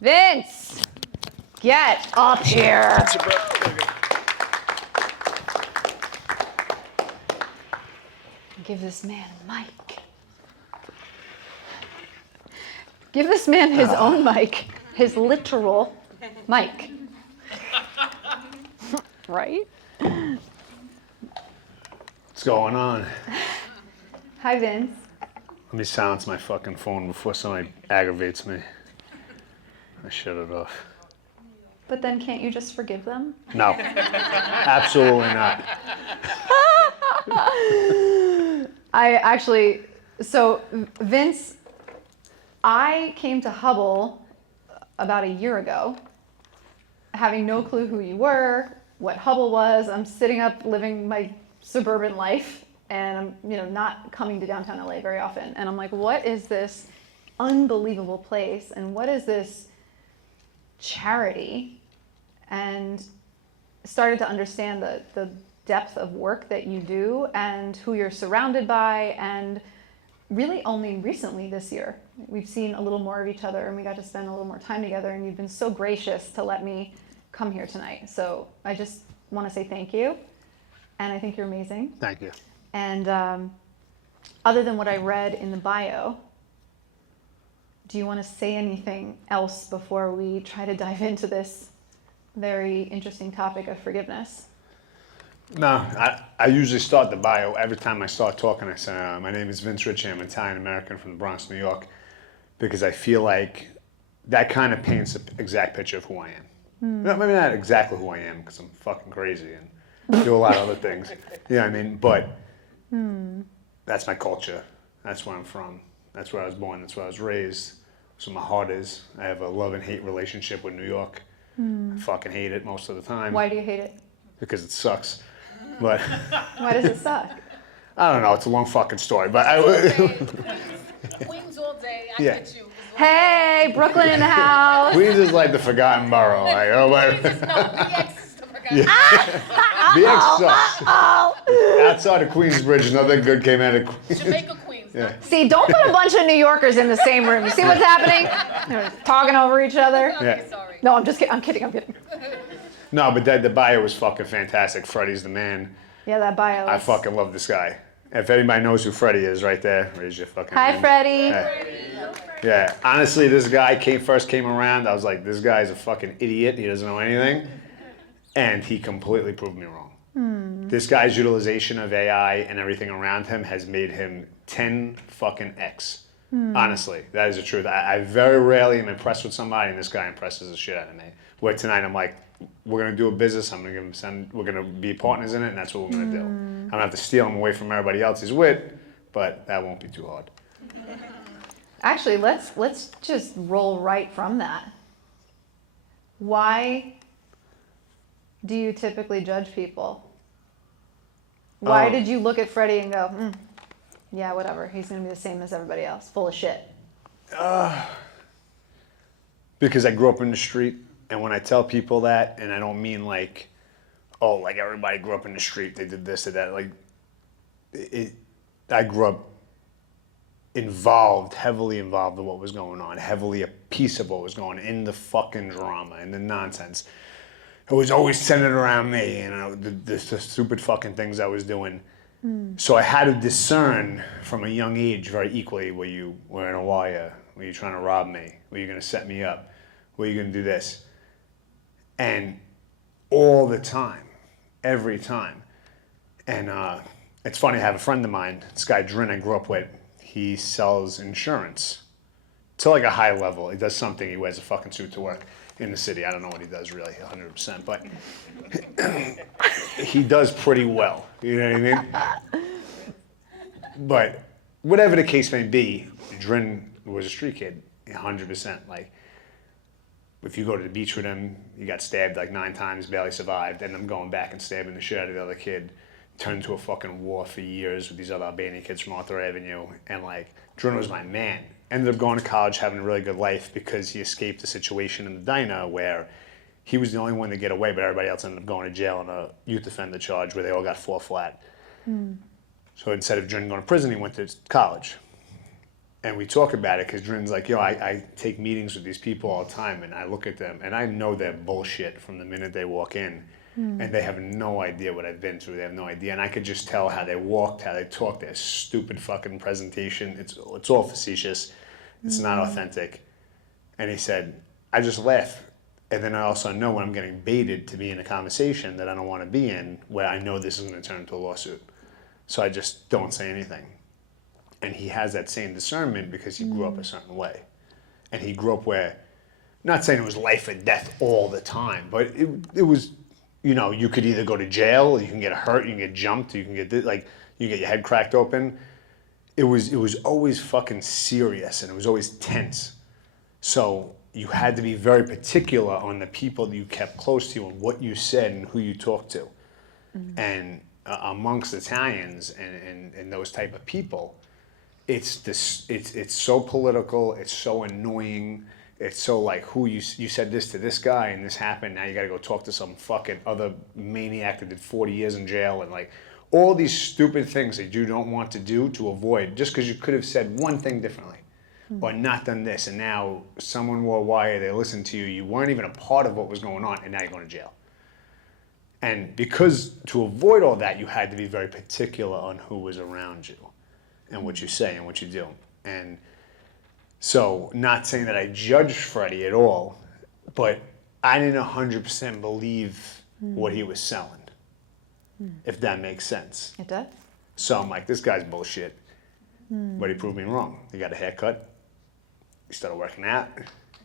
Vince, get up here. Give this man a mic. Give this man his own mic, his literal mic. Right? What's going on? Hi, Vince. Let me silence my fucking phone before somebody aggravates me. I shut it off. But then can't you just forgive them? No, absolutely not. So Vince, I came to Hubble about a year ago, having no clue who you were, what Hubble was. I'm sitting up living my suburban life, and I'm not coming to downtown LA very often. And I'm like, what is this unbelievable place? And what is this charity? And started to understand the depth of work that you do and who you're surrounded by. And really only recently this year, we've seen a little more of each other, and we got to spend a little more time together, and you've been so gracious to let me come here tonight. So I just want to say thank you, and I think you're amazing. Thank you. And other than what I read in the bio, do you want to say anything else before we try to dive into this very interesting topic of forgiveness? No, I usually start the bio. Every time I start talking, I say, my name is Vince Ricci. I'm Italian-American from the Bronx, New York, because I feel like that kind of paints an exact picture of who I am. Maybe not exactly who I am, because I'm fucking crazy and do a lot of other things. You know what I mean? But that's my culture. That's where I'm from. That's where I was born. That's where I was raised. That's where my heart is. I have a love and hate relationship with New York. I fucking hate it most of the time. Why do you hate it? Because it sucks. But why does it suck? I don't know. It's a long fucking story. But Queens all day. I Yeah. get you. Hey, Brooklyn in the house. Queens is like the forgotten borough. Like, oh, Queens is no, BX is the forgotten. BX sucks. Outside of Queensbridge, nothing good came out of Queens. Jamaica Queens. Yeah. See, don't put a bunch of New Yorkers in the same room. You see what's happening? They're talking over each other. Okay, Yeah. sorry. No, I'm just kidding. I'm kidding. No, but the bio was fucking fantastic. Freddie's the man. Yeah, that bio. I is- fucking love this guy. If anybody knows who Freddie is, right there, raise your fucking Hi, hand. Freddie. Yeah, honestly, this guy first came around. I was like, this guy's a fucking idiot. He doesn't know anything. And he completely proved me wrong. This guy's utilization of AI and everything around him has made him 10 fucking X. Honestly, that is the truth. I very rarely am impressed with somebody, and this guy impresses the shit out of me. Where tonight I'm like, we're gonna do a business. I'm gonna give him we're gonna be partners in it, and that's what we're gonna do. I'm gonna have to steal him away from everybody else he's with, but that won't be too hard. Actually, let's just roll right from that. Why do you typically judge people? Why did you look at Freddie and go, yeah, whatever, he's gonna be the same as everybody else, full of shit? Because I grew up in the street, and when I tell people that, and I don't mean like, oh, like everybody grew up in the street, they did this or that. Like, I grew up heavily involved in what was going on, heavily a piece of what was going on in the fucking drama and the nonsense. It was always centered around me, the stupid fucking things I was doing. So I had to discern from a young age very equally, were you wearing a wire? Were you trying to rob me? Were you gonna set me up? Were you gonna do this? And all the time, every time. And it's funny, I have a friend of mine, this guy Drin I grew up with, he sells insurance to like a high level. He does something, he wears a fucking suit to work in the city. I don't know what he does really, 100%, but he does pretty well, you know what I mean? But whatever the case may be, Drin was a street kid, 100%. Like, if you go to the beach with him, he got stabbed like 9 times, barely survived, and I'm going back and stabbing the shit out of the other kid. Turned into a fucking war for years with these other Albanian kids from Arthur Avenue, and like, Drin was my man. Ended up going to college, having a really good life because he escaped the situation in the diner where he was the only one to get away, but everybody else ended up going to jail on a youth offender charge where they all got 4 flat. So instead of Drin going to prison, he went to college. And we talk about it because Drin's like, yo, I take meetings with these people all the time, and I look at them, and I know they're bullshit from the minute they walk in. And they have no idea what I've been through. They have no idea. And I could just tell how they walked, how they talked, their stupid fucking presentation. It's all facetious. It's not authentic. And he said, I just laugh. And then I also know when I'm getting baited to be in a conversation that I don't want to be in, where I know this is going to turn into a lawsuit. So I just don't say anything. And he has that same discernment because he grew up a certain way. And he grew up where, not saying it was life or death all the time, but it was, you know, you could either go to jail, you can get hurt, you can get jumped, you can get you get your head cracked open. It was always fucking serious, and it was always tense. So you had to be very particular on the people that you kept close to you and what you said and who you talked to. And amongst Italians and those type of people, it's so political, it's so annoying. It's so like, who you said this to this guy and this happened, now you gotta go talk to some fucking other maniac that did 40 years in jail, and like all these stupid things that you don't want to do to avoid just because you could have said one thing differently or not done this, and now someone wore a wire, they listened to you, you weren't even a part of what was going on, and now you're going to jail. And because to avoid all that, you had to be very particular on who was around you and what you say and what you do. And so, not saying that I judged Freddie at all, but I didn't 100% believe what he was selling, if that makes sense. It does. So I'm like, this guy's bullshit. But he proved me wrong. He got a haircut. He started working out.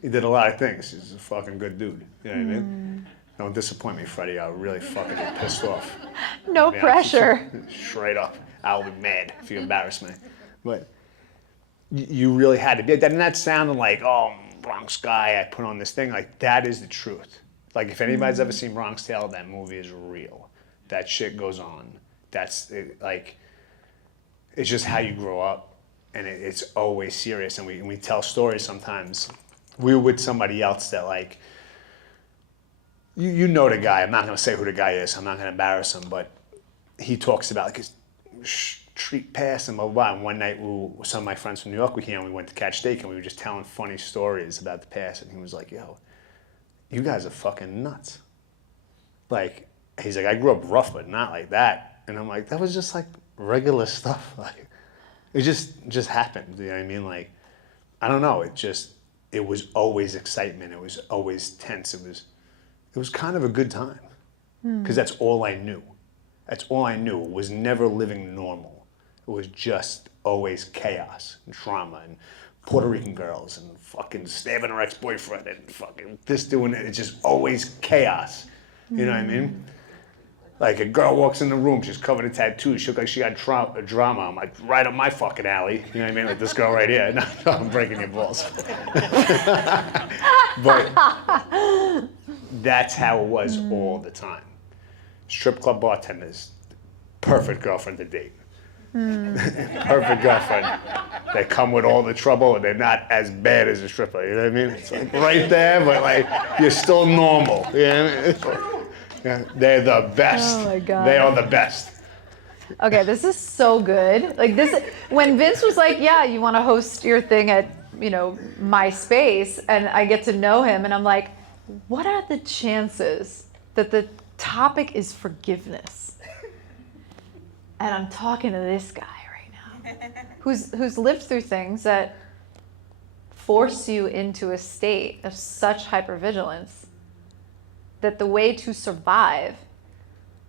He did a lot of things. He's a fucking good dude. You know what I mean? Don't disappoint me, Freddie. I'll really fucking get pissed off. No pressure. Straight up. I'll be mad if you embarrass me. But you really had to be. And that sounded like, oh, Bronx guy, I put on this thing. Like, that is the truth. Like, if anybody's ever seen Bronx Tale, that movie is real. That shit goes on. That's, like, it's just how you grow up. And it's always serious. And we tell stories sometimes. We were with somebody else that, like, you know the guy. I'm not going to say who the guy is. I'm not going to embarrass him. But he talks about, like, his street pass and blah, blah, blah. And one night, some of my friends from New York were here, and we went to catch steak, and we were just telling funny stories about the past. And he was like, yo, you guys are fucking nuts. Like, he's like, I grew up rough, but not like that. And I'm like, that was just, like, regular stuff. Like, it just happened. You know what I mean? Like, I don't know. It was always excitement. It was always tense. It was kind of a good time. Because that's all I knew. That's all I knew. It was never living normal. It was just always chaos and drama and Puerto Rican girls and fucking stabbing her ex-boyfriend and fucking this doing it. It's just always chaos. You know what I mean? Like, a girl walks in the room, she's covered in tattoos. She looks like she got drama. I'm like, right up my fucking alley. You know what I mean? Like, this girl right here. No, I'm breaking your balls. But that's how it was all the time. Strip club bartenders, perfect girlfriend to date. Perfect girlfriend. They come with all the trouble, and they're not as bad as a stripper. You know what I mean? It's like right there, but like you're still normal. You know what I mean? Yeah, they're the best. Oh my God. They are the best. Okay, this is so good. Like this, when Vince was like, yeah, you want to host your thing at, my space, and I get to know him, and I'm like, what are the chances that the topic is forgiveness? And I'm talking to this guy right now, who's lived through things that force you into a state of such hypervigilance that the way to survive,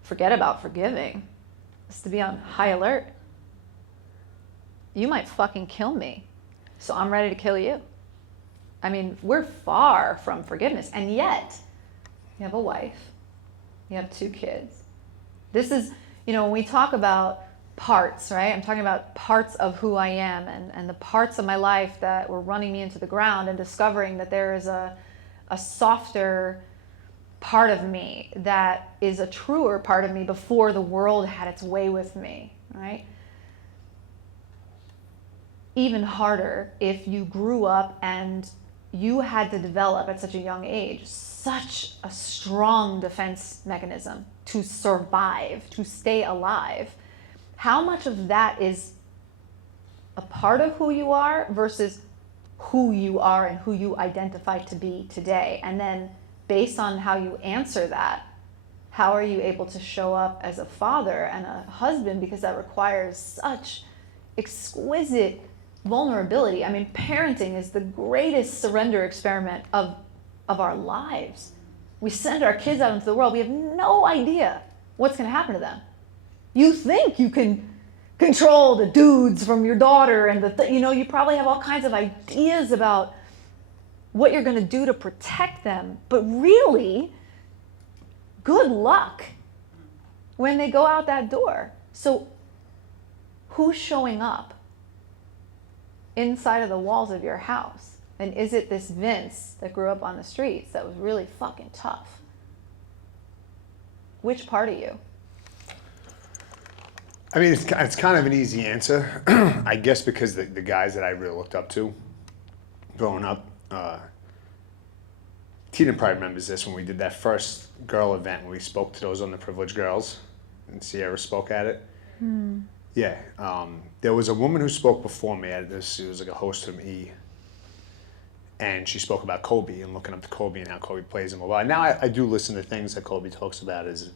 forget about forgiving, is to be on high alert. You might fucking kill me, so I'm ready to kill you. I mean, we're far from forgiveness, and yet you have a wife, you have 2 kids. This is, when we talk about parts, right? I'm talking about parts of who I am and the parts of my life that were running me into the ground, and discovering that there is a softer part of me that is a truer part of me before the world had its way with me, right? Even harder if you grew up and you had to develop at such a young age such a strong defense mechanism to survive, to stay alive. How much of that is a part of who you are versus who you are and who you identify to be today. And then based on how you answer that, how are you able to show up as a father and a husband? Because that requires such exquisite vulnerability. I mean, parenting is the greatest surrender experiment of our lives. We send our kids out into the world. We have no idea what's going to happen to them. You think you can control the dudes from your daughter and you probably have all kinds of ideas about what you're going to do to protect them. But really, good luck when they go out that door. So who's showing up inside of the walls of your house? And is it this Vince that grew up on the streets that was really fucking tough? Which part of you? I mean, it's kind of an easy answer, I guess, because the guys that I really looked up to growing up, Tina probably remembers this when we did that first girl event when we spoke to those underprivileged girls, and Sierra spoke at it. Yeah, there was a woman who spoke before me at this. She was like a host from E! And she spoke about 𝐬𝐫𝐫 and looking up to 𝐬𝐫𝐫 and how 𝐬𝐫𝐫 plays him a lot. Now I do listen to things that 𝐬𝐫𝐫 talks about, his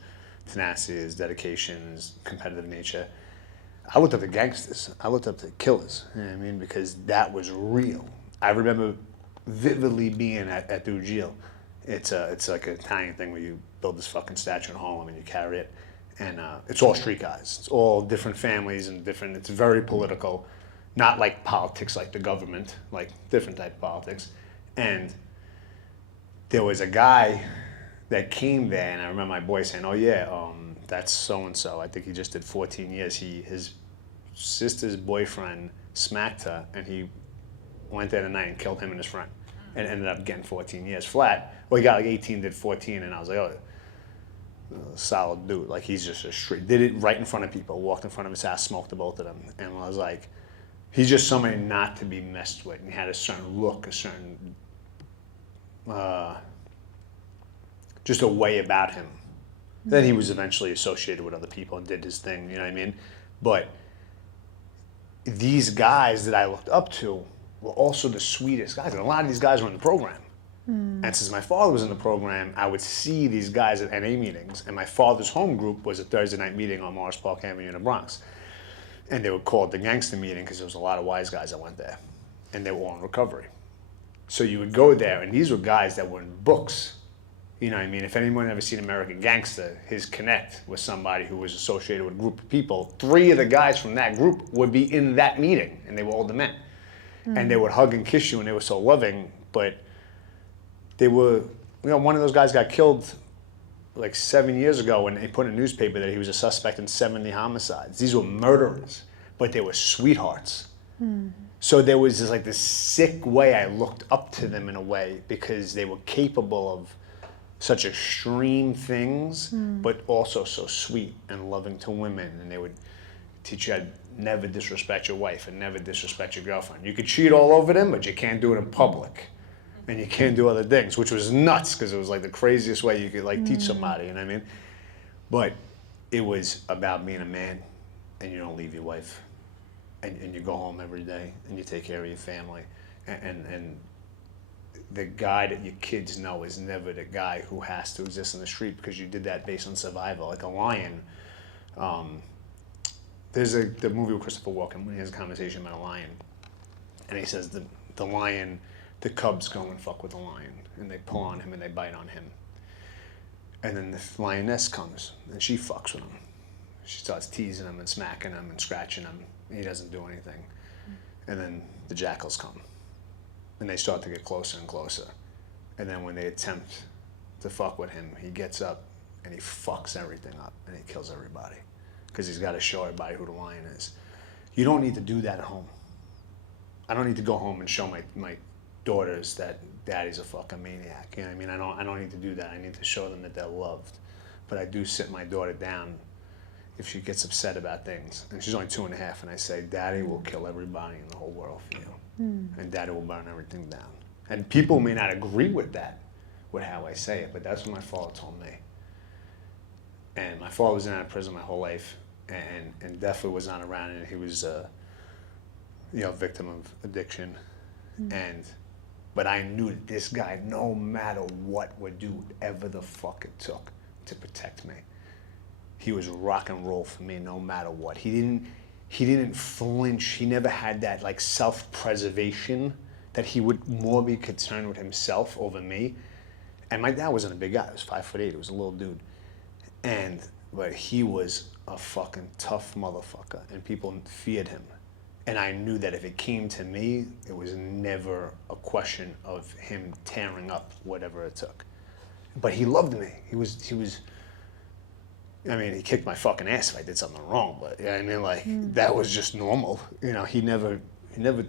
tenacity, his dedication, his competitive nature. I looked up to gangsters. I looked up to killers, you know what I mean? Because that was real. I remember vividly being at 𝐬𝐮𝐬𝐫𝐞. It's like an Italian thing where you build this fucking statue in Harlem and you carry it. And it's all street guys. It's all different families and different, it's very political. Not like politics like the government, like different type of politics. And there was a guy that came there, and I remember my boy saying, oh yeah, that's so-and-so. I think he just did 14 years. His sister's boyfriend smacked her, and he went there tonight and killed him and his friend, and ended up getting 14 years flat. Well, he got like 18, did 14, and I was like, oh, solid dude. Like, he's just a straight, did it right in front of people, walked in front of his house, smoked the both of them. And I was like, he's just somebody not to be messed with. And he had a certain look, a certain, just a way about him. Then he was eventually associated with other people and did his thing, you know what I mean? But these guys that I looked up to were also the sweetest guys. And a lot of these guys were in the program. And since my father was in the program, I would see these guys at NA meetings. And my father's home group was a Thursday night meeting on Morris Park Avenue in the Bronx. And they were called the gangster meeting because there was a lot of wise guys that went there. And they were all in recovery. So you would go there, and these were guys that were in books. You know what I mean? If anyone ever seen American Gangster, his connect was somebody who was associated with a group of people. 3 of the guys from that group would be in that meeting, and they were older men. And they would hug and kiss you, and they were so loving, but they were, one of those guys got killed like 7 years ago, and they put in a newspaper that he was a suspect in 70 homicides. These were murderers, but they were sweethearts. So there was this sick way I looked up to them in a way, because they were capable of such extreme things, but also so sweet and loving to women. And they would teach you how to never disrespect your wife and never disrespect your girlfriend. You could cheat all over them, but you can't do it in public. And you can't do other things, which was nuts, because it was like the craziest way you could teach somebody, you know what I mean? But it was about being a man, and you don't leave your wife, and you go home every day, and you take care of your family. And the guy that your kids know is never the guy who has to exist in the street because you did that based on survival. Like a lion, there's the movie with Christopher Walken when he has a conversation about a lion, and he says the lion, the cubs go and fuck with the lion, and they pull on him and they bite on him. And then the lioness comes and she fucks with him. She starts teasing him and smacking him and scratching him. He doesn't do anything. And then the jackals come and they start to get closer and closer. And then when they attempt to fuck with him, he gets up and he fucks everything up and he kills everybody because he's got to show everybody who the lion is. You don't need to do that at home. I don't need to go home and show my daughters that daddy's a fucking maniac. You know what I mean? I don't need to do that. I need to show them that they're loved. But I do sit my daughter down if she gets upset about things. And she's only 2.5, and I say, Daddy will kill everybody in the whole world for you. And Daddy will burn everything down. And people may not agree with that, with how I say it, but that's what my father told me. And my father was in and out of prison my whole life, and definitely was not around, and he was victim of addiction. But I knew that this guy, no matter what, would do whatever the fuck it took to protect me. He was rock and roll for me no matter what. He didn't flinch. He never had that like self-preservation, that he would more be concerned with himself over me. And my dad wasn't a big guy. He was 5'8". He was a little dude. But he was a fucking tough motherfucker, and people feared him. And I knew that if it came to me, it was never a question of him tearing up whatever it took. But he loved me. He kicked my fucking ass if I did something wrong, but that was just normal. He never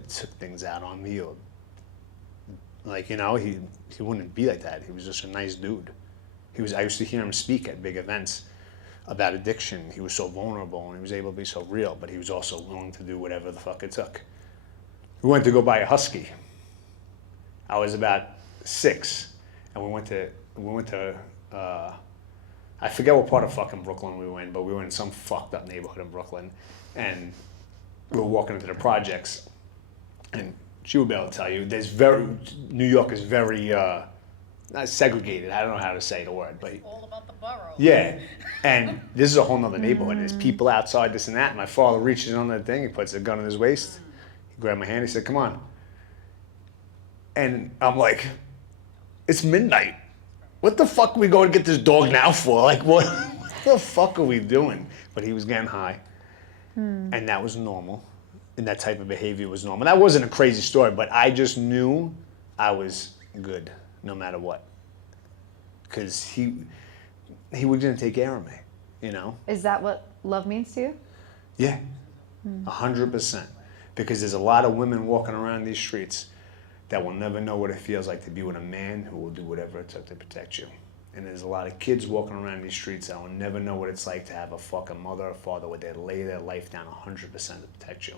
took things out on me, or he wouldn't be like that. He was just a nice dude. I used to hear him speak at big events about addiction. He was so vulnerable and he was able to be so real, but he was also willing to do whatever the fuck it took. We went to go buy a husky. I was about 6, and we went to I forget what part of fucking Brooklyn we were in, but we were in some fucked up neighborhood in Brooklyn, and we were walking into the projects, and she would be able to tell you, New York is very, not segregated, I don't know how to say the word, but. All about the borough. Yeah, and this is a whole nother neighborhood. There's people outside, this and that. My father reaches on that thing, he puts a gun in his waist, he grabbed my hand, he said, come on. And I'm like, it's midnight. What the fuck are we going to get this dog now for? Like, what the fuck are we doing? But he was getting high, and that was normal. And that type of behavior was normal. That wasn't a crazy story, but I just knew I was good no matter what. Because he was going to take care of me, Is that what love means to you? Yeah, 100%. Because there's a lot of women walking around these streets that will never know what it feels like to be with a man who will do whatever it took to protect you. And there's a lot of kids walking around these streets that will never know what it's like to have a fucking mother or father where they lay their life down 100% to protect you.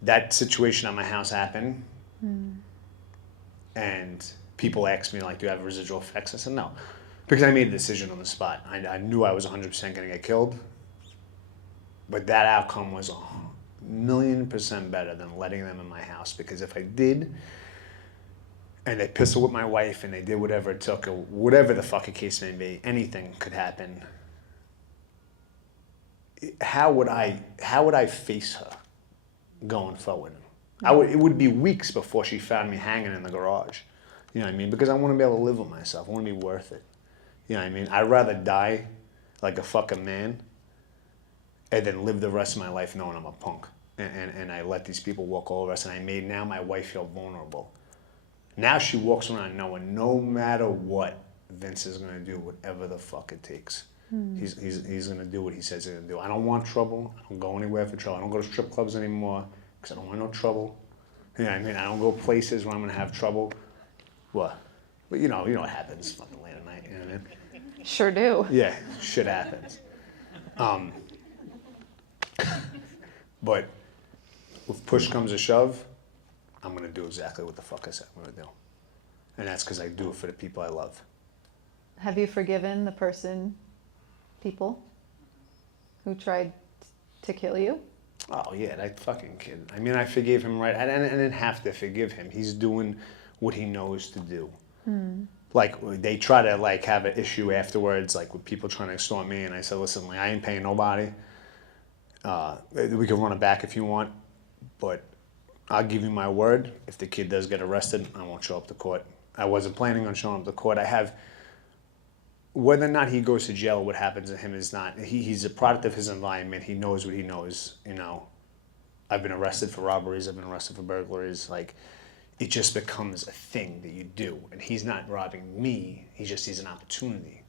That situation at my house happened, and people asked me, like, do you have residual effects? I said, no, because I made a decision on the spot. I knew I was 100% going to get killed, but that outcome was 1,000,000% better than letting them in my house, because if I did, and they pistol with my wife, and they did whatever it took, or whatever the fucking case may be, anything could happen. How would I face her going forward? It would be weeks before she found me hanging in the garage. You know what I mean? Because I want to be able to live with myself. I want to be worth it. You know what I mean? I'd rather die like a fucking man and then live the rest of my life knowing I'm a punk. And I let these people walk all over us, and I made now my wife feel vulnerable. Now she walks around knowing no matter what, Vince is going to do whatever the fuck it takes. He's going to do what he says he's going to do. I don't want trouble. I don't go anywhere for trouble. I don't go to strip clubs anymore because I don't want no trouble. You know what I mean? I don't go places where I'm going to have trouble. What? But you know what happens fucking late at night. You know what I mean? Sure do. Yeah, shit happens. But if push comes to shove, I'm going to do exactly what the fuck I said I'm going to do. And that's because I do it for the people I love. Have you forgiven the people who tried to kill you? Oh, yeah, that fucking kid. I mean, I forgave him, right? I didn't have to forgive him. He's doing what he knows to do. Like, they try to, like, have an issue afterwards, like, with people trying to extort me, and I said, listen, like, I ain't paying nobody. We can run it back if you want, but I'll give you my word. If the kid does get arrested, I won't show up to court. I wasn't planning on showing up to court. Whether or not he goes to jail, what happens to him is not, he's a product of his environment. He knows what he knows, I've been arrested for robberies. I've been arrested for burglaries. Like, it just becomes a thing that you do. And he's not robbing me. He just sees an opportunity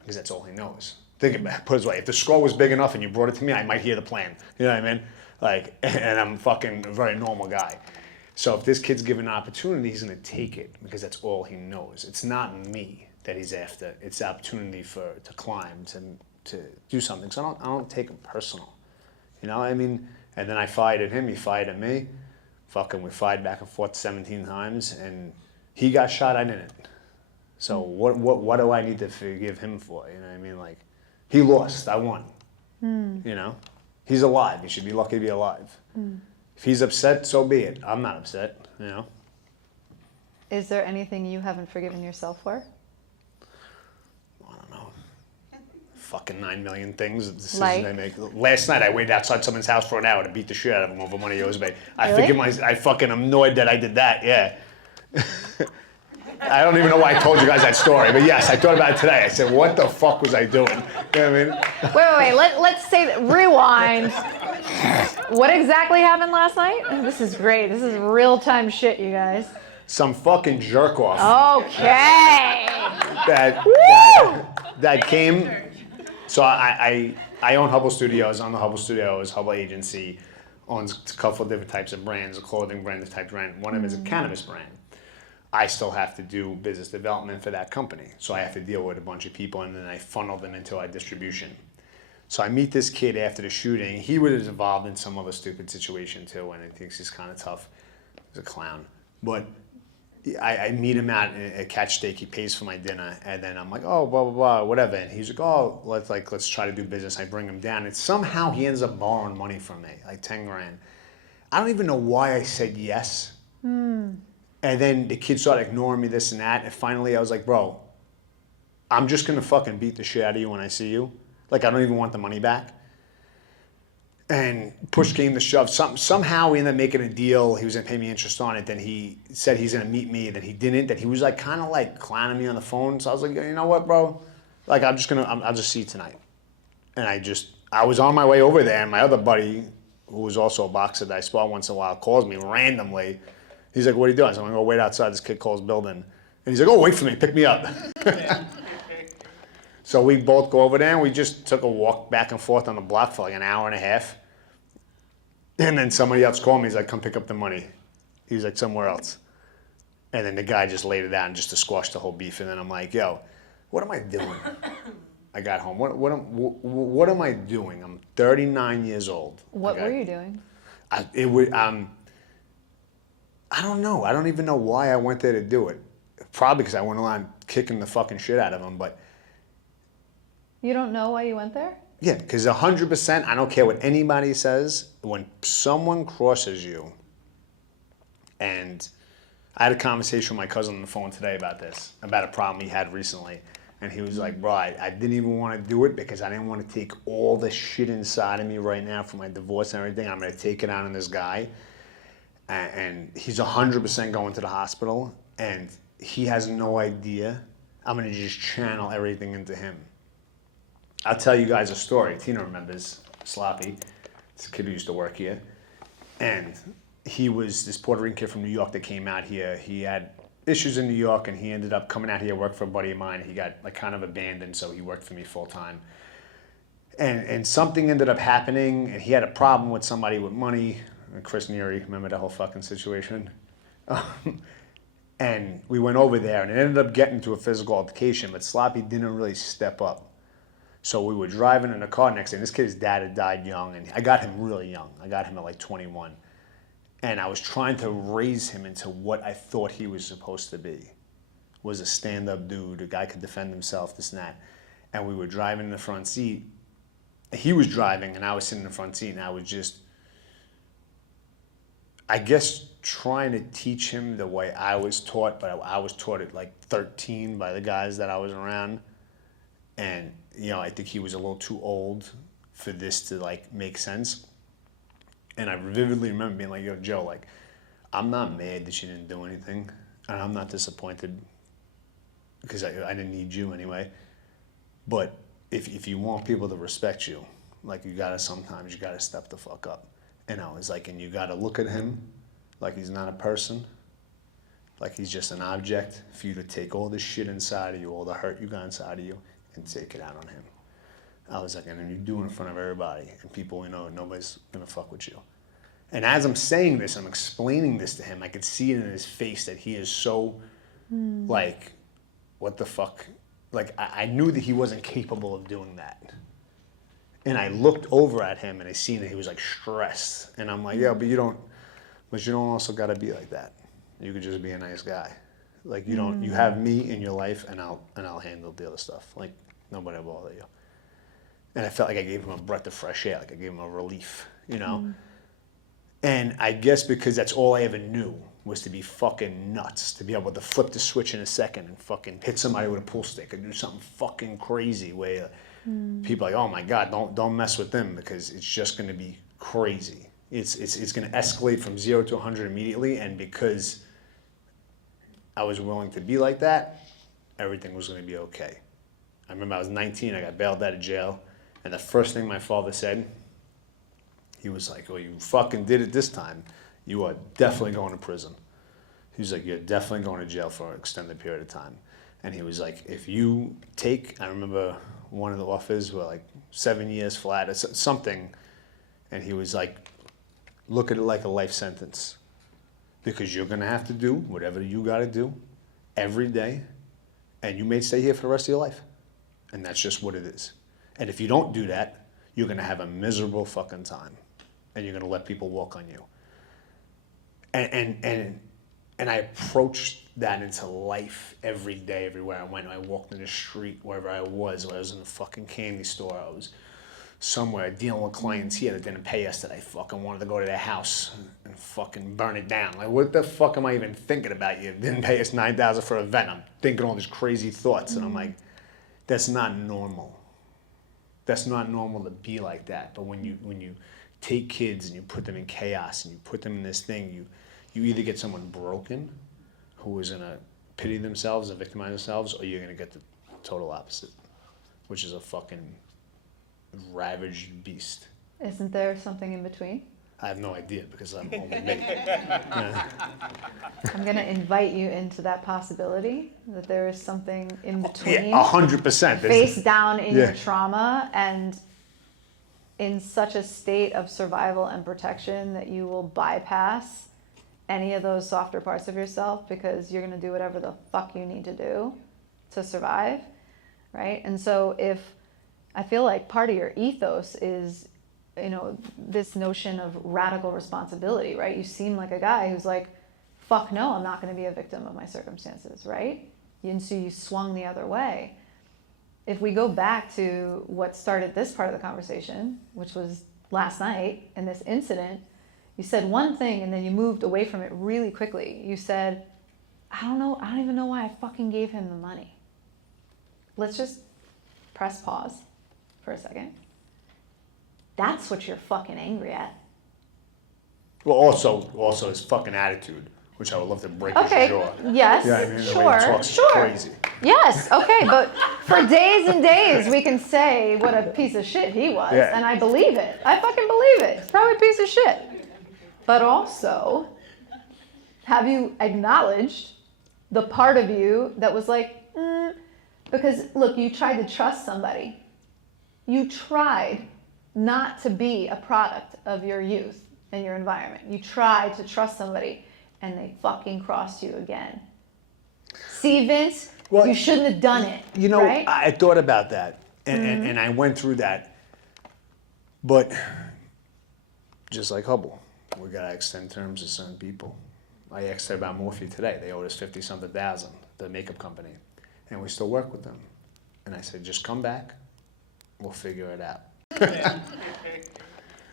because that's all he knows. Think about it. Put it this way. If the score was big enough and you brought it to me, I might hear the plan. You know what I mean? Like, and I'm fucking a very normal guy. So if this kid's given an opportunity, he's going to take it because that's all he knows. It's not me that he's after. It's the opportunity to climb, to do something. So I don't take it personal. You know what I mean? And then I fired at him. He fired at me. Fucking, we fired back and forth 17 times, and he got shot. I didn't. So what do I need to forgive him for? You know what I mean? Like, he lost. I won. You know? He's alive. He should be lucky to be alive. If he's upset, so be it. I'm not upset, you know. Is there anything you haven't forgiven yourself for? I don't know. Fucking 9 million things. Decisions Like? I make. Last night I waited outside someone's house for an hour to beat the shit out of him over money he owes me. I Really? forgive I fucking am annoyed that I did that. Yeah. I don't even know why I told you guys that story, but yes, I thought about it today. I said, what the fuck was I doing? You know what I mean? Wait. Let's say that. Rewind. What exactly happened last night? This is great. This is real-time shit, you guys. Some fucking jerk off Okay. that came. So I own Hubble Studios. I'm the Hubble Studios, Hubble agency, owns a couple of different types of brands, a clothing brand, a type of brand. One of them is a cannabis brand. I still have to do business development for that company. So I have to deal with a bunch of people, and then I funnel them into our distribution. So I meet this kid after the shooting. He was involved in some other stupid situation too, and I think he's kind of tough. He's a clown. But I meet him out at 𝐃𝐨𝐧'𝐭. He pays for my dinner, and then I'm like, oh, blah, blah, blah, whatever. And he's like, oh, let's try to do business. I bring him down, and somehow he ends up borrowing money from me, like 10 grand. I don't even know why I said yes. And then the kid started ignoring me, this and that. And finally I was like, bro, I'm just going to fucking beat the shit out of you when I see you. Like, I don't even want the money back. And push came to shove. Somehow we ended up making a deal. He was going to pay me interest on it. Then he said he's going to meet me. Then he didn't. Then he was like kind of like clowning me on the phone. So I was like, you know what, bro? Like, I'll just see you tonight. And I was on my way over there. And my other buddy, who was also a boxer that I spar once in a while, calls me randomly. He's like, what are you doing? So I'm going to go wait outside this 𝐾𝐨𝐧'𝐭's building. And he's like, oh, wait for me. Pick me up. So we both go over there, and we just took a walk back and forth on the block for like an hour and a half. And then somebody else called me. He's like, come pick up the money. He was like, somewhere else. And then the guy just laid it down just to squash the whole beef. And then I'm like, yo, what am I doing? I got home. What am I doing? I'm 39 years old. What were you doing? I don't know. I don't even know why I went there to do it. Probably because I went around kicking the fucking shit out of him, but... You don't know why you went there? Yeah, because 100%, I don't care what anybody says, when someone crosses you, and I had a conversation with my cousin on the phone today about this, about a problem he had recently, and he was like, bro, I didn't even want to do it because I didn't want to take all the shit inside of me right now from my divorce and everything. I'm going to take it out on this guy. And he's 100% going to the hospital, and he has no idea. I'm going to just channel everything into him. I'll tell you guys a story. Tina remembers Sloppy. It's a kid who used to work here. And he was this Puerto Rican kid from New York that came out here. He had issues in New York, and he ended up coming out here to work for a buddy of mine. He got like kind of abandoned, so he worked for me full time. And something ended up happening, and he had a problem with somebody with money. Chris Neary, remember that whole fucking situation? And we went over there, and it ended up getting to a physical altercation, but Sloppy didn't really step up. So we were driving in the car next day, and this kid's dad had died young, and I got him really young. I got him at like 21. And I was trying to raise him into what I thought he was supposed to be. Was a stand-up dude, a guy could defend himself, this and that. And we were driving in the front seat. He was driving, and I was sitting in the front seat, and I was just, I guess, trying to teach him the way I was taught, but I was taught at like 13 by the guys that I was around. And, you know, I think he was a little too old for this to like make sense. And I vividly remember being like, yo, Joe, like, I'm not mad that you didn't do anything, and I'm not disappointed because I didn't need you anyway. But if you want people to respect you, like, you gotta step the fuck up. And I was like, and you gotta look at him like he's not a person, like he's just an object for you to take all the shit inside of you, all the hurt you got inside of you, and take it out on him. I was like, and then you do it in front of everybody, and people, you know, nobody's gonna fuck with you. And as I'm saying this, I'm explaining this to him, I could see it in his face that he is so, like, what the fuck? Like, I knew that he wasn't capable of doing that. And I looked over at him, and I seen that he was, like, stressed. And I'm like, yeah, but you don't also gotta be like that. You could just be a nice guy. Like, you don't, you have me in your life, and I'll handle the other stuff. Like, nobody will bother you. And I felt like I gave him a breath of fresh air, like I gave him a relief, you know? And I guess because that's all I ever knew was to be fucking nuts, to be able to flip the switch in a second and fucking hit somebody with a pool stick or do something fucking crazy where people are like, oh my God, don't mess with them because it's just gonna be crazy. It's gonna escalate from 0 to 100 immediately, and because I was willing to be like that, everything was gonna be okay. I remember I was 19, I got bailed out of jail, and the first thing my father said, he was like, well, you fucking did it this time. You are definitely going to prison. He was like, you're definitely going to jail for an extended period of time. And he was like, if you take, I remember one of the offers were like 7 years flat or something, and he was like, look at it like a life sentence. Because you're gonna have to do whatever you gotta do every day, and you may stay here for the rest of your life. And that's just what it is. And if you don't do that, you're gonna have a miserable fucking time. And you're gonna let people walk on you. And I approached that into life every day, everywhere I went. I walked in the street, wherever I was in a fucking candy store, I was somewhere dealing with clients here that didn't pay us, that I fucking wanted to go to their house and fucking burn it down. Like, what the fuck am I even thinking about? You didn't pay us $9,000 for an event. I'm thinking all these crazy thoughts, and I'm like, that's not normal. That's not normal to be like that. But when you take kids and you put them in chaos and you put them in this thing, you either get someone broken who is gonna pity themselves and victimize themselves, or you're gonna get the total opposite, which is a fucking ravaged beast. Isn't there something in between? I have no idea because I'm only me. Yeah. I'm going to invite you into that possibility that there is something in between. Yeah, 100%. Face down in Yeah. your trauma and in such a state of survival and protection that you will bypass any of those softer parts of yourself because you're going to do whatever the fuck you need to do to survive, right? And so if I feel like part of your ethos is, you know, this notion of radical responsibility, right? You seem like a guy who's like, fuck no, I'm not going to be a victim of my circumstances, right? And so you swung the other way. If we go back to what started this part of the conversation, which was last night and this incident, you said one thing and then you moved away from it really quickly. You said, I don't even know why I fucking gave him the money. Let's just press pause for a second. That's what you're fucking angry at. Well, also his fucking attitude, which I would love to break Okay, his jaw. yes, Yeah, I mean, the way he talks is sure. crazy. Yes, okay, but for days and days we can say what a piece of shit he was, Yeah. and I believe it. I fucking believe it. He's probably a piece of shit. But also, have you acknowledged the part of you that was like, because look, you tried to trust somebody. You tried not to be a product of your youth and your environment. You tried to trust somebody and they fucking crossed you again. See, Vince, Well, you shouldn't have done it. You know, right? I thought about that, and I went through that, but just like Hubble, we gotta extend terms to certain people. I asked her about Morphe today. They owed us 50-something thousand, the makeup company, and we still work with them. And I said, just come back, we'll figure it out.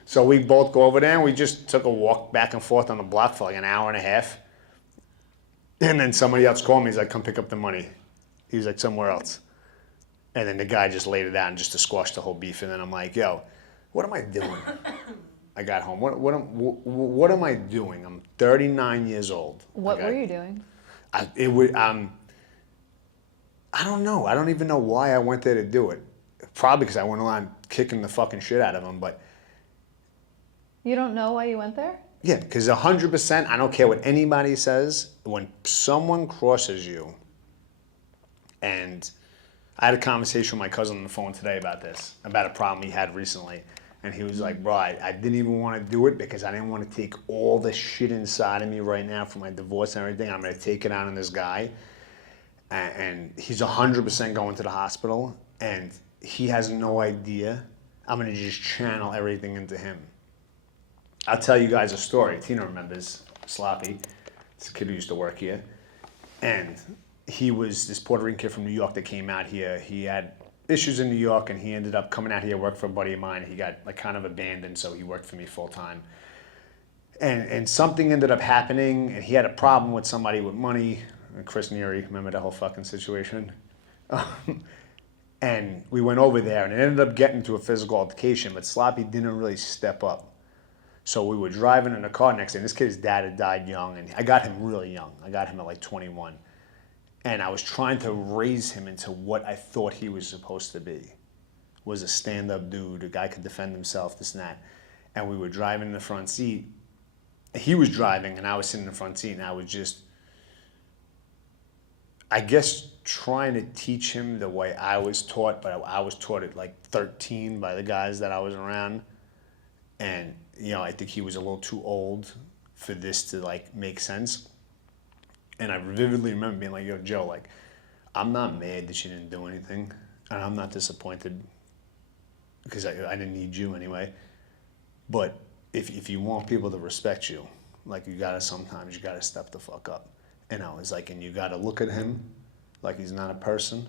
So we both go over there, and we just took a walk back and forth on the block for like an hour and a half. And then somebody else called me. He's like, come pick up the money. He's like, somewhere else. And then the guy just laid it down just to squash the whole beef. And then I'm like, yo, what am I doing? I got home. What am I doing? I'm 39 years old. What were you doing? I don't know. I don't even know why I went there to do it. Probably because I went around kicking the fucking shit out of him. But You don't know why you went there? yeah, because 100%, I don't care what anybody says, when someone crosses you, and I had a conversation with my cousin on the phone today about this, about a problem he had recently, and he was like, bro, I didn't even want to do it because I didn't want to take all the shit inside of me right now from my divorce and everything. I'm going to take it out on this guy, and he's 100% going to the hospital, and he has no idea. I'm going to just channel everything into him. I'll tell you guys a story. Tina remembers Sloppy. It's a kid who used to work here. And he was this Puerto Rican kid from New York that came out here. He had issues in New York, and he ended up coming out here to work for a buddy of mine. He got like kind of abandoned, so he worked for me full time. And something ended up happening, and he had a problem with somebody with money. Chris Neary, remember that whole fucking situation? And we went over there, and it ended up getting to a physical altercation, but Sloppy didn't really step up. So we were driving in a car next day, and this kid's dad had died young, and I got him really young. I got him at like 21. And I was trying to raise him into what I thought he was supposed to be. Was a stand-up dude, a guy could defend himself, this and that. And we were driving in the front seat. He was driving, and I was sitting in the front seat, and I was just, I guess, trying to teach him the way I was taught, but I was taught at like 13 by the guys that I was around. And, you know, I think he was a little too old for this to like make sense. And I vividly remember being like, yo, Joe, like, I'm not mad that you didn't do anything, and I'm not disappointed because I didn't need you anyway. But if you want people to respect you, like, you gotta sometimes, you gotta step the fuck up. And I was like, and you gotta look at him like he's not a person,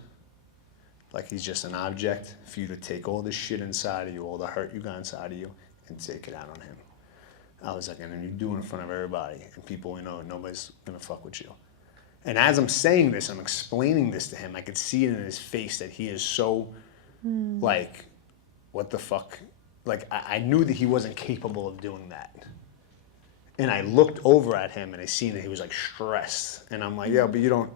like he's just an object for you to take all the shit inside of you, all the hurt you got inside of you, and take it out on him. I was like, and then you do it in front of everybody, and people, you know, nobody's gonna fuck with you. And as I'm saying this, I'm explaining this to him, I could see it in his face that he is so, like, what the fuck? Like, I knew that he wasn't capable of doing that. And I looked over at him, and I seen that he was, like, stressed. And I'm like, yeah, but you don't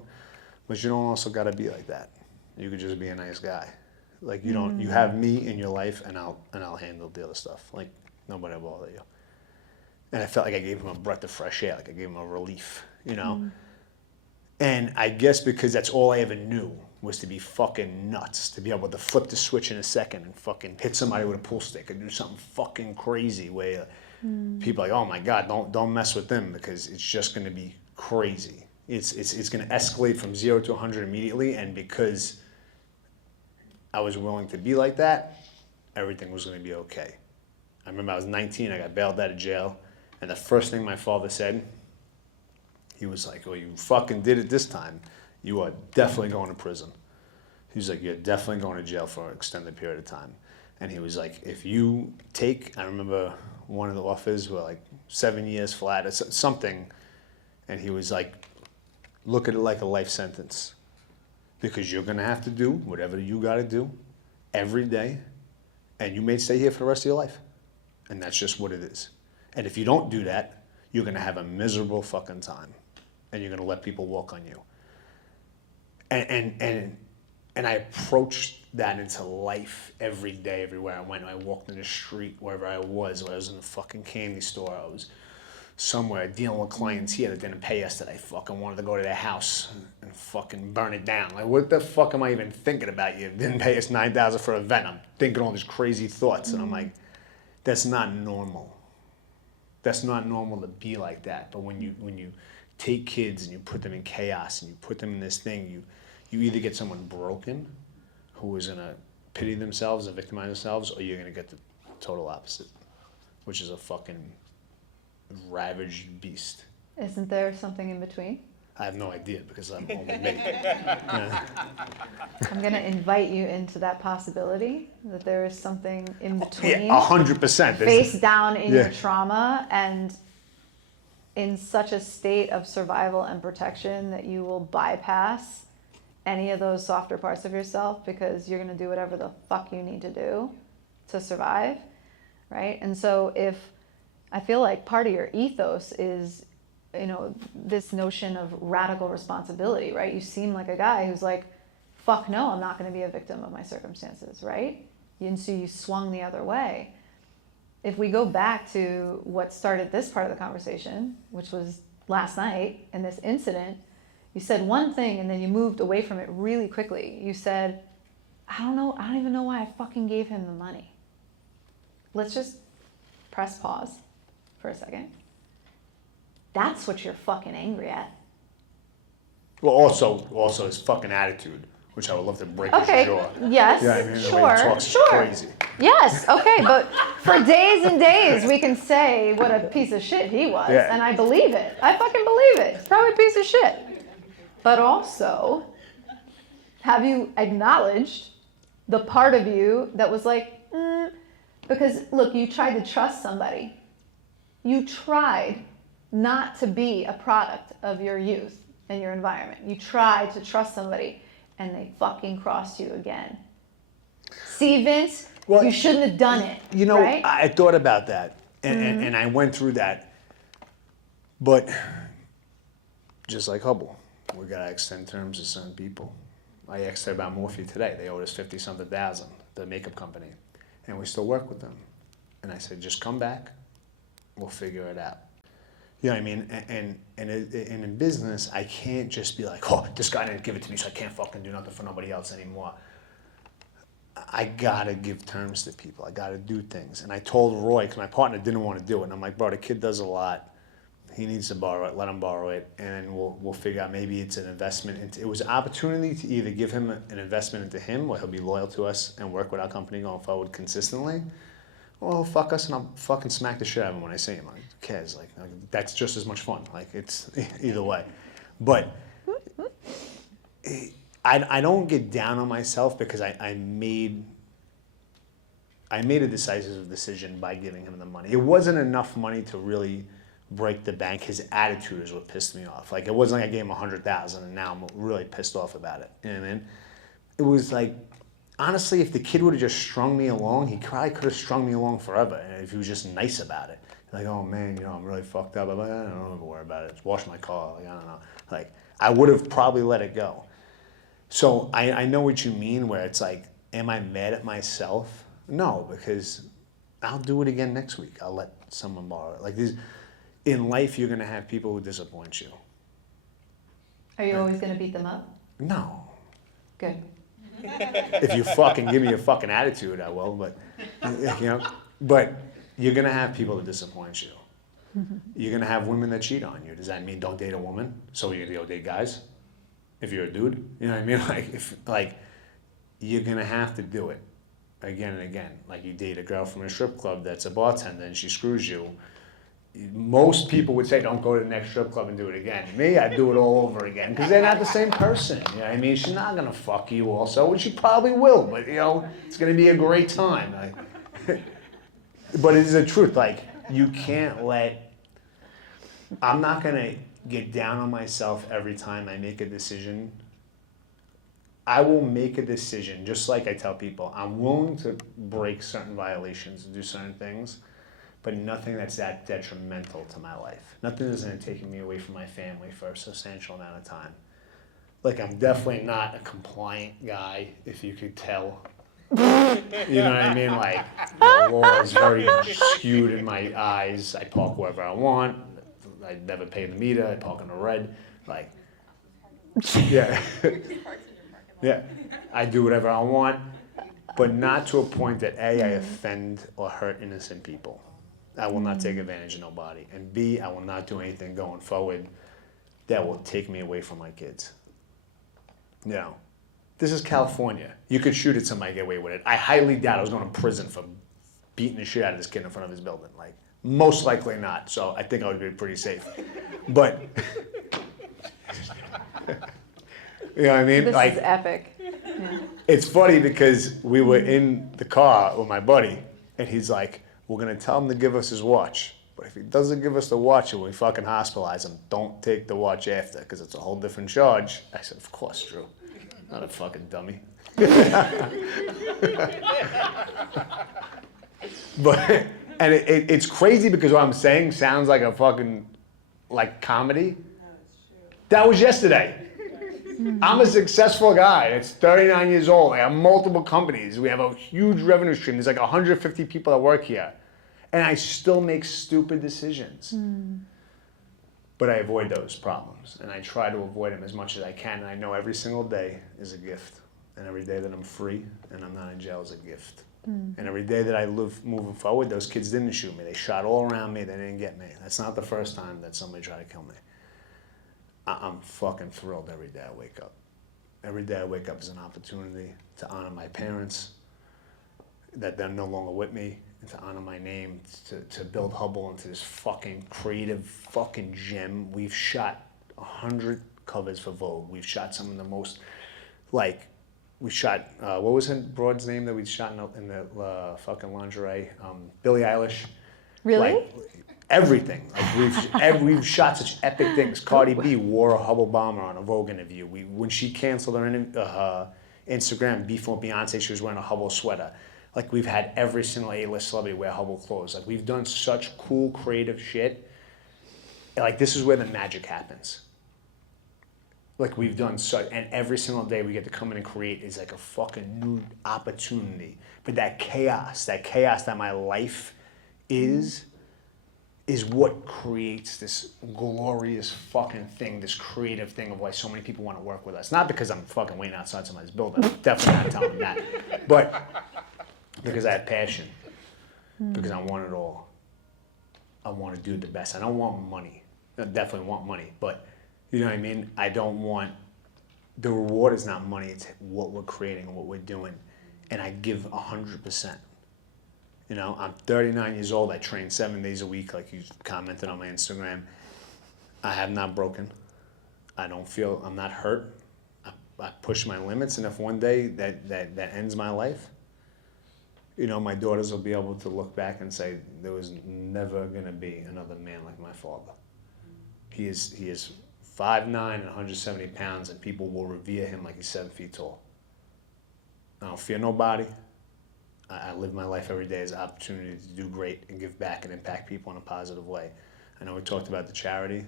also gotta be like that. You could just be a nice guy. Like, you don't, you have me in your life, and I'll handle the other stuff. Like, nobody will bother you. And I felt like I gave him a breath of fresh air, like I gave him a relief, you know? And I guess because that's all I ever knew was to be fucking nuts, to be able to flip the switch in a second and fucking hit somebody with a pool stick or do something fucking crazy where people are like, oh my God, don't mess with them because it's just gonna be crazy. It's gonna escalate from 0 to 100 immediately, and because I was willing to be like that, everything was gonna be okay. I remember I was 19, I got bailed out of jail, and the first thing my father said, he was like, well, you fucking did it this time. You are definitely going to prison. He was like, you're definitely going to jail for an extended period of time. And he was like, if you take, I remember one of the offers were like 7 years flat or something. And he was like, look at it like a life sentence. Because you're going to have to do whatever you got to do every day. And you may stay here for the rest of your life. And that's just what it is. And if you don't do that, you're going to have a miserable fucking time. And you're going to let people walk on you. And I approached that into life every day, everywhere I went. I walked in the street, wherever I was in a fucking candy store, I was somewhere dealing with clients here that didn't pay us, that I fucking wanted to go to their house and fucking burn it down. Like, what the fuck am I even thinking about? You didn't pay us $9,000 for an event. I'm thinking all these crazy thoughts, and I'm like, that's not normal. That's not normal to be like that. But when you take kids and you put them in chaos and you put them in this thing, you either get someone broken who is gonna pity themselves and victimize themselves, or you're gonna get the total opposite, which is a fucking ravaged beast. Isn't there something in between? I have no idea because I'm only me. Yeah. I'm going to invite you into that possibility that there is something in between. Yeah, 100%. Face down in your trauma and in such a state of survival and protection that you will bypass any of those softer parts of yourself because you're going to do whatever the fuck you need to do to survive, right? And so if I feel like part of your ethos is, you know, this notion of radical responsibility, right? You seem like a guy who's like, fuck no, I'm not going to be a victim of my circumstances, right? And so you swung the other way. If we go back to what started this part of the conversation, which was last night and this incident, you said one thing and then you moved away from it really quickly. You said, I don't even know why I fucking gave him the money. Let's just press pause for a second. That's what you're fucking angry at. Well, also his fucking attitude, which I would love to break his jaw. Yes, Yeah, I mean, the way he sure. talks is crazy. Yes, okay, but for days and days we can say what a piece of shit he was, and I believe it. I fucking believe it. He's probably a piece of shit. But also, have you acknowledged the part of you that was like, because look, you tried to trust somebody. you tried not to be a product of your youth and your environment. You tried to trust somebody and they fucking crossed you again. See, Vince, Well, you shouldn't have done it. You know, right? I thought about that, and I went through that. But just like Hubble, we gotta extend terms to certain people. I asked her about Morphe today. They owed us 50-something thousand, the makeup company, and we still work with them. And I said, just come back, we'll figure it out. You know what I mean? And in business, I can't just be like, oh, this guy didn't give it to me, so I can't fucking do nothing for nobody else anymore. I gotta give terms to people. I gotta do things. And I told Roy, because my partner didn't want to do it, and I'm like, bro, the kid does a lot. He needs to borrow it. Let him borrow it, and then we'll figure out. Maybe it's an investment into. It was an opportunity to either give him an investment into him, where he'll be loyal to us and work with our company going forward consistently, or he'll fuck us and I'll fucking smack the shit out of him when I see him. Like, who cares? Like that's just as much fun. Like it's either way. But I don't get down on myself because I made a decisive decision by giving him the money. It wasn't enough money to really break the bank. His attitude is what pissed me off. Like it wasn't like I gave him 100,000 and now I'm really pissed off about it. You know what I mean? It was like, honestly, if the kid would have just strung me along, he probably could have strung me along forever. And if he was just nice about it, like, oh man, you know, I'm really fucked up. I'm like, I don't even worry about it. Just wash my car. Like, I don't know. Like I would have probably let it go. So I know what you mean. Where it's like, am I mad at myself? No, because I'll do it again next week. I'll let someone borrow it. Like these. In life, you're going to have people who disappoint you. Are you always going to beat them up? No. Good. If you fucking give me a fucking attitude, I will. But you know, but you're going to have people that disappoint you. You're going to have women that cheat on you. Does that mean don't date a woman? So you're going to go date guys? If you're a dude, you know what I mean? Like you're going to have to do it again and again. Like you date a girl from a strip club that's a bartender and she screws you. Most people would say, don't go to the next strip club and do it again. Me, I'd do it all over again because they're not the same person. You know what I mean? She's not going to fuck you also, and she probably will, but, you know, it's going to be a great time. But it is the truth. Like, you can't I'm not going to get down on myself every time I make a decision. I will make a decision, just like I tell people, I'm willing to break certain violations and do certain things, but nothing that's that detrimental to my life. Nothing that's going to take me away from my family for a substantial amount of time. Like, I'm definitely not a compliant guy, if you could tell. You know what I mean? Like, the law is very skewed in my eyes. I park wherever I want. I never pay the meter. I park in the red. Like, yeah. Yeah. I do whatever I want, but not to a point that A, I offend or hurt innocent people. I will not take advantage of nobody. And B, I will not do anything going forward that will take me away from my kids. You know, this is California. You could shoot at somebody and get away with it. I highly doubt I was going to prison for beating the shit out of this kid in front of his building. Like, most likely not. So I think I would be pretty safe. But, you know what I mean? This like, is epic. Yeah. It's funny because we were in the car with my buddy, and he's like, we're going to tell him to give us his watch. But if he doesn't give us the watch and we fucking hospitalize him, don't take the watch after, because it's a whole different charge. I said, of course, Drew. Not a fucking dummy. But, and it's crazy because what I'm saying sounds like a fucking, like, comedy. That was yesterday. I'm a successful guy that's 39 years old. I have multiple companies. We have a huge revenue stream. There's like 150 people that work here. And I still make stupid decisions. But I avoid those problems. And I try to avoid them as much as I can. And I know every single day is a gift. And every day that I'm free and I'm not in jail is a gift. And every day that I live moving forward, those kids didn't shoot me. They shot all around me. They didn't get me. That's not the first time that somebody tried to kill me. I'm fucking thrilled every day I wake up. Every day I wake up is an opportunity to honor my parents, that they're no longer with me, and to honor my name, to build Hubble into this fucking creative fucking gem. We've shot 100 covers for Vogue. We've shot some of the most, like, we shot, what was her broad's name that we shot in the fucking lingerie? Billie Eilish. Really? Like, everything. Like we've shot such epic things. Cardi B wore a Hubble bomber on a Vogue interview. When she canceled her Instagram beef with Beyonce, she was wearing a Hubble sweater. Like we've had every single A-list celebrity wear Hubble clothes. Like we've done such cool, creative shit. Like this is where the magic happens. Like we've done such, and every single day we get to come in and create is like a fucking new opportunity. But that chaos that my life is what creates this glorious fucking thing, this creative thing of why so many people want to work with us. Not because I'm fucking waiting outside somebody's building. Definitely not telling them that. But because I have passion. Because I want it all. I want to do the best. I don't want money. I definitely want money. But you know what I mean? I don't want, the reward is not money. It's what we're creating and what we're doing. And I give 100%. You know, I'm 39 years old. I train 7 days a week, like you commented on my Instagram. I have not broken. I'm not hurt. I push my limits, and if one day that ends my life, you know, my daughters will be able to look back and say, there was never gonna be another man like my father. He is 5'9" and 170 pounds, and people will revere him like he's 7 feet tall. I don't fear nobody. I live my life every day as an opportunity to do great and give back and impact people in a positive way. I know we talked about the charity.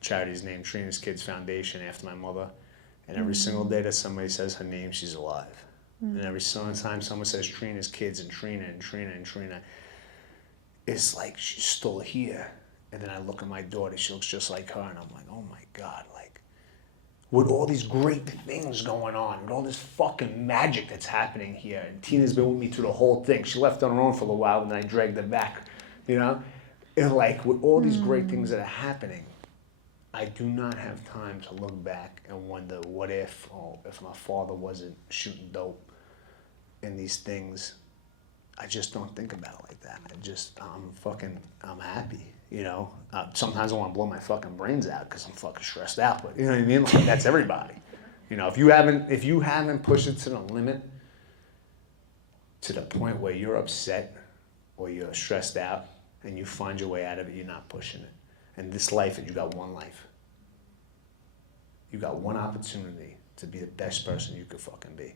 Charity's named Trina's Kids Foundation after my mother. And every single day that somebody says her name, she's alive. And every single time someone says Trina's Kids and Trina and Trina and Trina, it's like she's still here. And then I look at my daughter, she looks just like her, and I'm like, oh my God, like, with all these great things going on, with all this fucking magic that's happening here. And Tina's been with me through the whole thing. She left on her own for a little while, and then I dragged her back, you know? And like, with all these great things that are happening, I do not have time to look back and wonder what if, or if my father wasn't shooting dope and these things. I just don't think about it like that. I'm happy, you know? Sometimes I want to blow my fucking brains out because I'm fucking stressed out, but you know what I mean? Like, that's everybody. You know, if you haven't pushed it to the limit, to the point where you're upset or you're stressed out and you find your way out of it, you're not pushing it. And this life, you got one life. You got one opportunity to be the best person you could fucking be.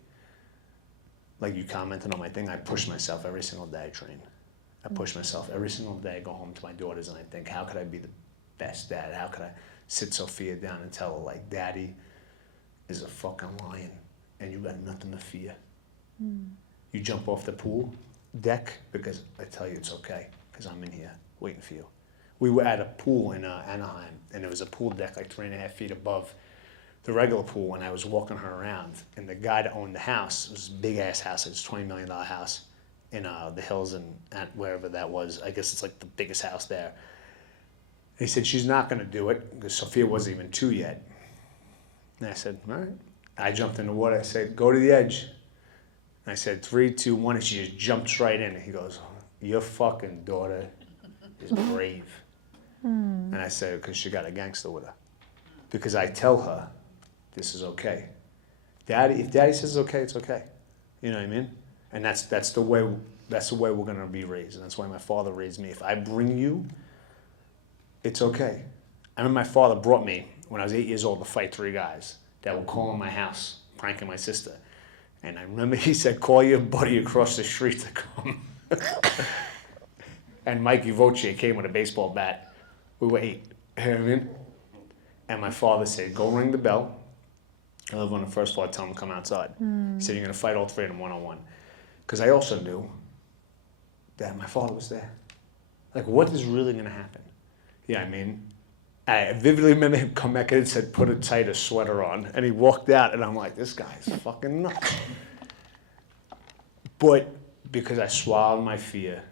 Like you commented on my thing, I push myself every single day I train. I push myself every single day. I go home to my daughters and I think, how could I be the best dad? How could I sit Sophia down and tell her, like, Daddy is a fucking lion and you got nothing to fear. You jump off the pool deck because I tell you it's okay because I'm in here waiting for you. We were at a pool in Anaheim, and there was a pool deck like 3.5 feet above the regular pool, and I was walking her around, and the guy that owned the house, it was a big-ass house, it was a $20 million house in the hills and wherever that was. I guess it's like the biggest house there. He said, she's not going to do it, because Sophia wasn't even 2 yet. And I said, all right. I jumped in the water. I said, go to the edge. And I said, 3, 2, 1, and she just jumps right in. And he goes, your fucking daughter is brave. And I said, because she got a gangster with her. Because I tell her, this is okay. Daddy, if Daddy says it's okay, it's okay. You know what I mean? And that's the way we're gonna be raised. And that's why my father raised me. If I bring you, it's okay. I remember my father brought me when I was 8 years old to fight 3 guys that would call in my house, pranking my sister. And I remember he said, call your buddy across the street to come. And 𝐬𝐿𝐫𝐿𝐫𝐿 came with a baseball bat. We were 8, you know what I mean? And my father said, go ring the bell. I live on the first floor, tell him to come outside. He said, you're gonna fight all 3 of them one-on-one. Because I also knew that my father was there. Like, what is really gonna happen? Yeah, I mean, I vividly remember him come back in and said, put a tighter sweater on. And he walked out, and I'm like, this guy's fucking nuts. But because I swallowed my fear,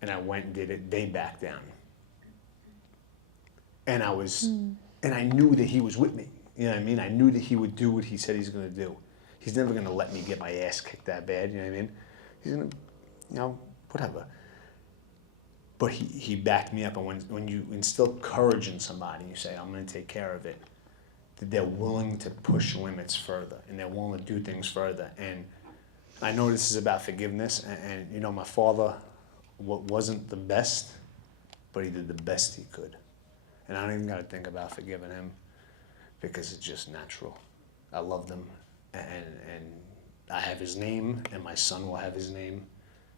and I went and did it, they backed down. And and I knew that he was with me. You know what I mean? I knew that he would do what he said he's gonna do. He's never gonna let me get my ass kicked that bad, you know what I mean? He's gonna, you know, whatever. But he backed me up, and when you instill courage in somebody, you say, I'm gonna take care of it, that they're willing to push limits further, and they're willing to do things further. And I know this is about forgiveness, and you know, my father wasn't the best, but he did the best he could. And I don't even got to think about forgiving him because it's just natural. I loved him, and I have his name, and my son will have his name.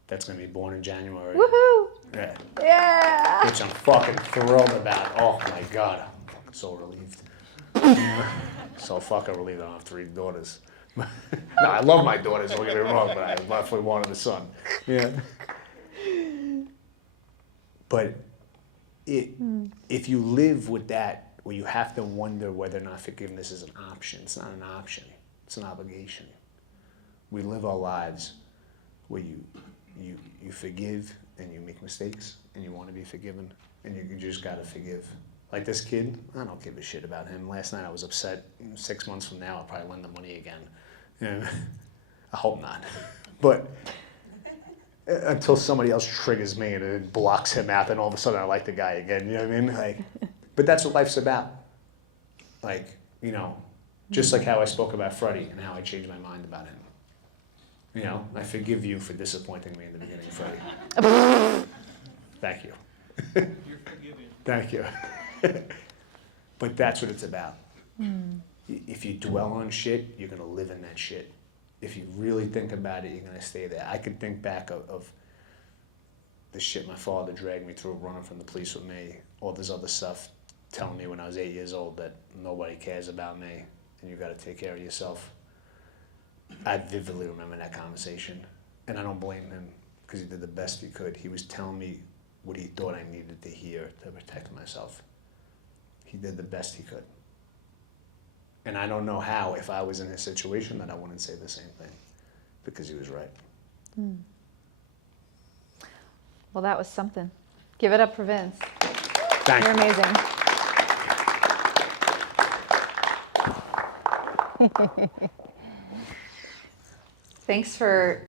That's going to be born in January. Woohoo! Yeah. Yeah! Which I'm fucking thrilled about. Oh my God. I'm fucking so relieved. So fucking relieved I don't have 3 daughters. No, I love my daughters, don't get me wrong, but I definitely wanted a son. Yeah. But if you live with that, where you have to wonder whether or not forgiveness is an option, it's not an option, it's an obligation. We live our lives where you forgive and you make mistakes and you want to be forgiven and you just got to forgive. Like this kid, I don't give a shit about him. Last night I was upset. 6 months from now, I'll probably lend the money again. Yeah. I hope not. But until somebody else triggers me and it blocks him out, then all of a sudden I like the guy again. You know what I mean? Like, but that's what life's about. Like, you know, just like how I spoke about Freddie and how I changed my mind about him. You know, I forgive you for disappointing me in the beginning, Freddie. Thank you. You're forgiven. Thank you. But that's what it's about. If you dwell on shit, you're going to live in that shit. If you really think about it, you're going to stay there. I could think back of the shit my father dragged me through, running from the police with me, all this other stuff, telling me when I was 8 years old that nobody cares about me and you got to take care of yourself. I vividly remember that conversation, and I don't blame him because he did the best he could. He was telling me what he thought I needed to hear to protect myself. He did the best he could. And I don't know how, if I was in his situation, that I wouldn't say the same thing, because he was right. Well, that was something. Give it up for Vince. Thank You're you. amazing. Thanks for